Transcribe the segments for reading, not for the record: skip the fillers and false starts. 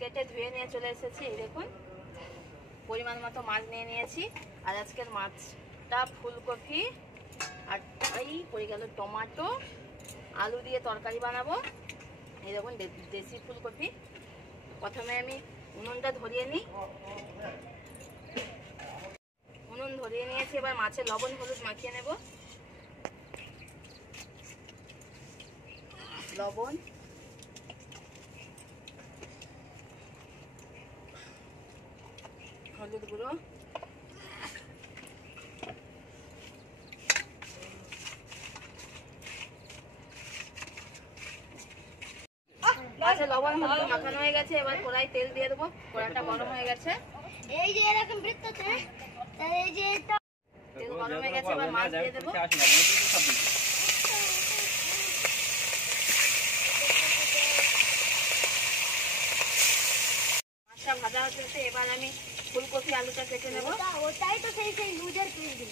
কেটে ধুয়ে নিয়ে চলে এসেছি। এই দেখুন পরিমাণ মতো মাছ নিয়ে নিয়েছি। আর আজকের মাছটা ফুলকপি আর এই পড়ে গেল টমেটো আলু দিয়ে তরকারি বানাবো। এই দেখুন দেশি ফুলকপি। প্রথমে আমি উনুনটা ধরিয়ে নিই। উনুন ধরিয়ে নিয়েছি, এবার মাছের লবণ হলুদ মাখিয়ে নেব। লবণ, হলুদ গুঁড়ো, আচ্ছা লবণ হলুদ মাখানো হয়ে গেছে। এবার কড়াই তেল দিয়ে দেবো। কড়াইটা গরম হয়ে গেছে। এই যে এরকম বৃত্ততে এই যে তেল গরম হয়ে গেছে, এবার মাছ দিয়ে দেবো। মাছটা ভাজা হচ্ছে, এবার আমি ফুলকপি আলুটা কেটে নেব। ওটাই তো সেই লুজের পিস দিল।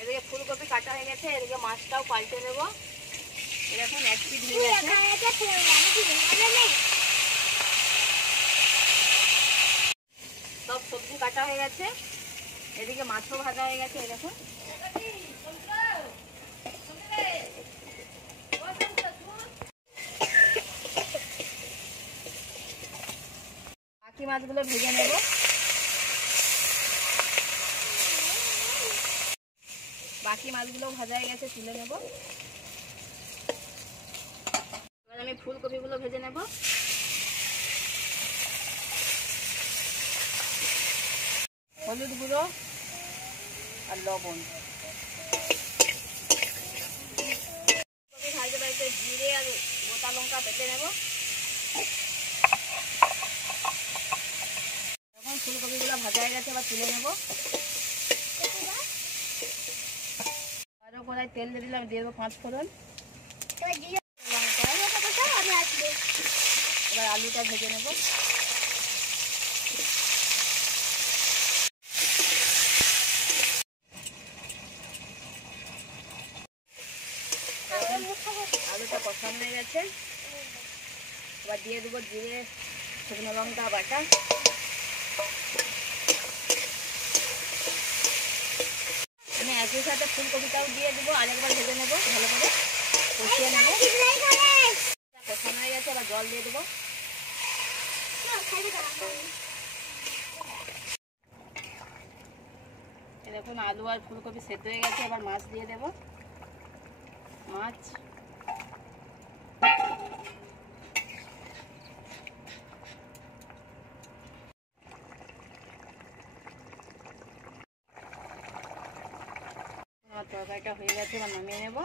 এদিকে ফুলকপি কাটা হয়ে গেছে, এদিকে মাছটাও পাল্টে নেব। এরকম এক পিঠ হয়ে গেছে। সব সবজি কাটা হয়ে গেছে, এদিকে মাছও ভাজা হয়ে গেছে। এই দেখুন বাকি মাছগুলো ভেজে নেব। বাকি মাছগুলো ভাজা হয়ে গেছে, তুলে নেব। এবার আমি ফুলকপিগুলো ভেজে নেব। হলুদ গুঁড়ো আর লবণ, ফুলকপি ভাজতে ভাজতে জিরে আর গোটা লঙ্কা বেটে নেব। এখন ফুলকপিগুলো ভাজা হয়ে গেছে, এবার তুলে নেব। আরো কড়াই তেল দিয়ে দিলাম, দিয়ে দেবো 5 ফোড়ন। এবার আলুটা ভেজে নেব। আলুটা পছন্দ হয়ে গেছে, এবার দিয়ে দেবো জিরে শুকনো লঙ্কা বাটা। আমি একই সাথে ফুলকপিটাও দিয়ে দেবো, আরেকবার ভেজে নেবো, ভালো করে কষিয়ে নেবো। কষানো হয়ে গেছে, এবার জল দিয়ে দেবো। দেখুন আলু আর ফুলকপি সেদ্ধ হয়ে গেছে, এবার মাছ দিয়ে দেবো। মাছ তরকারিটা হয়ে গেছে, এবার নামিয়ে নেব।